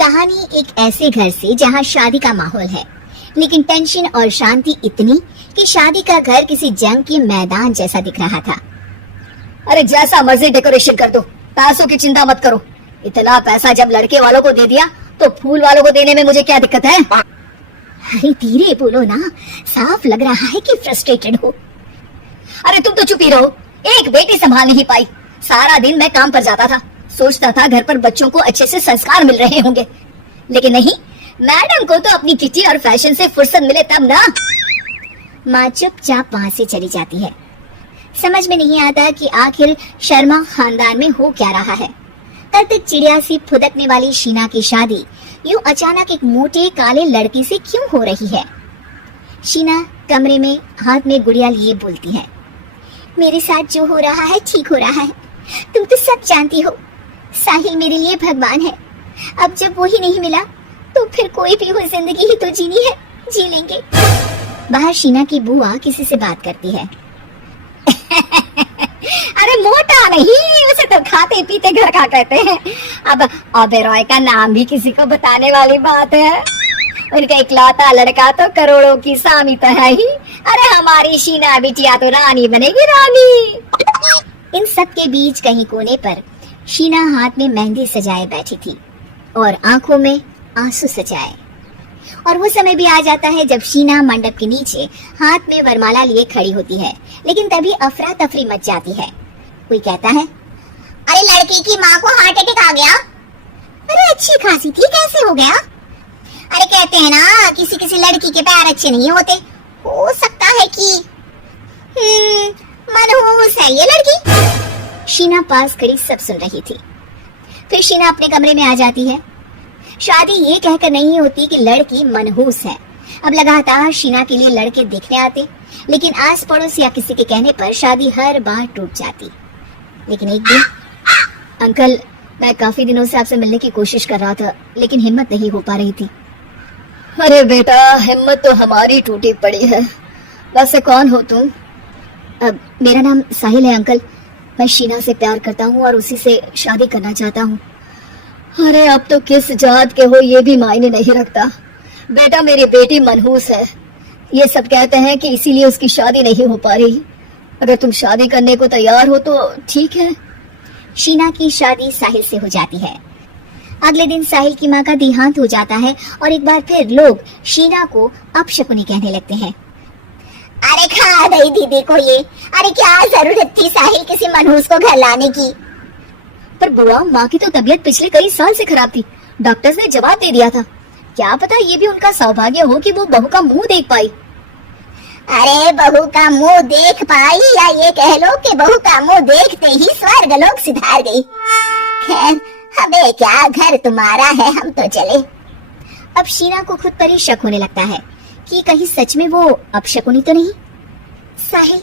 कहानी एक ऐसे घर से जहाँ शादी का माहौल है, लेकिन टेंशन और शांति इतनी कि शादी का घर किसी जंग के मैदान जैसा दिख रहा था। अरे जैसा मर्जी डेकोरेशन कर दो, पैसों की चिंता मत करो। इतना पैसा जब लड़के वालों को दे दिया तो फूल वालों को देने में मुझे क्या दिक्कत है? अरे धीरे बोलो ना, साफ लग रहा है कि फ्रस्ट्रेटेड हो। अरे तुम तो चुप ही रहो। एक बेटी संभाल नहीं पाई। सारा दिन मैं काम पर जाता था, सोचता था घर पर बच्चों को अच्छे से संस्कार मिल रहे होंगे, लेकिन नहीं, मैडम को तो अपनी किटी और फैशन से फुर्सत मिले तब ना। माँ चुपचाप वहाँ से चली जाती है। समझ में नहीं आता कि आखिर शर्मा खानदान में हो क्या रहा है। तब तक चिड़िया सी फुदकने वाली शीना की शादी यूं अचानक एक मोटे काले लड़के से क्यों हो रही है। शीना कमरे में हाथ में गुड़िया लिए बोलती है, मेरे साथ जो हो रहा है ठीक हो रहा है। तुम तो सब जानती हो, साहिल मेरे लिए भगवान है। अब जब वो ही नहीं मिला तो फिर कोई भी हो, जिंदगी ही तो जीनी है, जी लेंगे। बाहर शीना की बुआ किसी से बात करती है। अरे मोटा नहीं, उसे तो खाते पीते घर का कहते हैं। अब ओबेरॉय का नाम भी किसी को बताने वाली बात है। उनका इकलौता लड़का तो करोड़ों की सामी तो है ही। अरे हमारी शीना बिटिया तो रानी बनेगी, रानी। इन सब के बीच कहीं कोने पर शीना हाथ में मेहंदी सजाए बैठी थी और आंखों में आंसू सजाए। और वो समय भी आ जाता है जब शीना मंडप के नीचे हाथ में वरमाला लिए खड़ी होती है, लेकिन तभी अफरा तफरी मच जाती है। कोई कहता है, अरे लड़की की माँ को हार्ट अटैक आ गया। अरे अच्छी खासी थी, कैसे हो गया? अरे कहते हैं ना, किसी किसी लड़की के पैर अच्छे नहीं होते, हो सकता है कि मनहूस है ये लड़की। शीना पास खड़ी सब सुन रही थी। फिर शीना अपने कमरे में आ जाती है। शादी ये कहकर नहीं होती कि लड़की मनहूस है। अब लगातार शीना के लिए लड़के देखने आते, लेकिन आस पड़ोस या किसी के कहने पर शादी हर बार टूट जाती। लेकिन एक दिन, अंकल, मैं काफी दिनों से आपसे मिलने की कोशिश कर रहा था, लेकिन हिम्मत नहीं हो पा रही थी। अरे बेटा, हिम्मत तो हमारी टूटी पड़ी है। वैसे कौन हो तुम? अब मेरा नाम साहिल है अंकल। मैं शीना से प्यार करता हूँ और उसी से शादी करना चाहता हूँ। अरे अब तो किस जात के हो ये भी मायने नहीं रखता। बेटा, मेरी बेटी मनहूस है। ये सब कहते हैं कि इसीलिए उसकी शादी नहीं हो पा रही। अगर तुम शादी करने को तैयार हो तो ठीक है। शीना की शादी साहिल से हो जाती है। अगले दिन साहिल की माँ का देहांत हो जाता है और एक बार फिर लोग शीना को अपशकुनी कहने लगते हैं। अरे खा गई दीदी को ये। अरे क्या जरूरत थी साहिल किसी मनहूस को घर लाने की? पर बुआ, माँ की तो तबीयत पिछले कई साल से खराब थी। डॉक्टर्स ने जवाब दे दिया था। क्या पता ये भी उनका सौभाग्य हो कि वो बहू का मुंह देख पाई। अरे बहू का मुंह देख पाई, या ये कह लो कि बहू का मुंह देखते ही स्वर्ग लोक सिधार गई। खैर, हमें क्या, घर तुम्हारा है, हम तो चले। अब शीना को खुद पर ही शक होने लगता है कि कहीं सच में वो अपशकुनी तो नहीं। साहिल,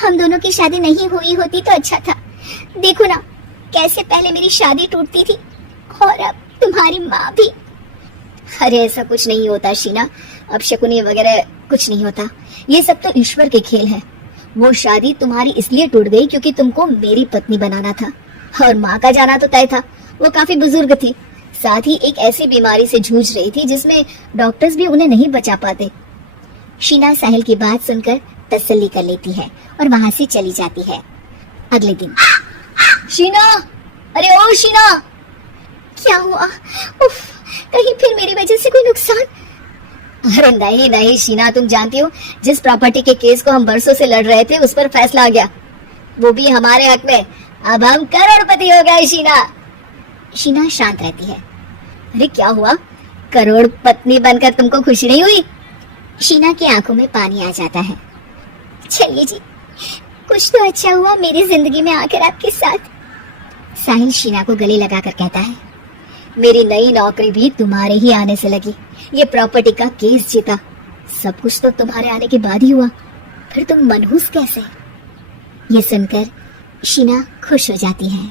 हम दोनों की शादी नहीं हुई होती तो अच्छा था। देखो ना कैसे पहले मेरी शादी टूटती थी और अब तुम्हारी माँ भी। अरे ऐसा कुछ नहीं होता शीना, अपशकुनी वगैरह कुछ नहीं होता। ये सब तो ईश्वर के खेल है। वो शादी तुम्हारी इसलिए टूट गई क्योंकि तुमको मेरी पत्नी बनाना था, और माँ का जाना तो तय था। वो काफी बुजुर्ग थी, साथ ही एक ऐसी बीमारी से जूझ रही थी जिसमें डॉक्टर्स भी उन्हें नहीं बचा पाते। शीना साहिल की बात सुनकर तसल्ली कर लेती है और वहाँ से चली जाती है। अगले दिन, शीना, अरे ओ शीना, क्या हुआ? उफ, कहीं फिर मेरी वजह से कोई नुकसान? अरे नहीं नहीं शीना, तुम जानती हो जिस प्रॉपर्टी के केस को हम बरसों से लड़ रहे थे उस पर फैसला आ गया, वो भी हमारे हक में। अब हम करोड़पति हो गए शीना। शीना शांत रहती है। अरे क्या हुआ? करोड़ पत्नी बनकर तुमको खुशी नहीं हुई? शीना की आंखों में पानी आ जाता है। चलिए जी, कुछ तो अच्छा हुआ मेरी जिंदगी में आकर आपके साथ। साहिल शीना को गले लगाकर कहता है, मेरी नई नौकरी भी तुम्हारे ही आने से लगी। ये प्रॉपर्टी का केस जीता, सब कुछ तो तुम्हारे आने के बाद ही हुआ। फिर तुम मनहूस कैसे? ये सुनकर शीना खुश हो जाती है।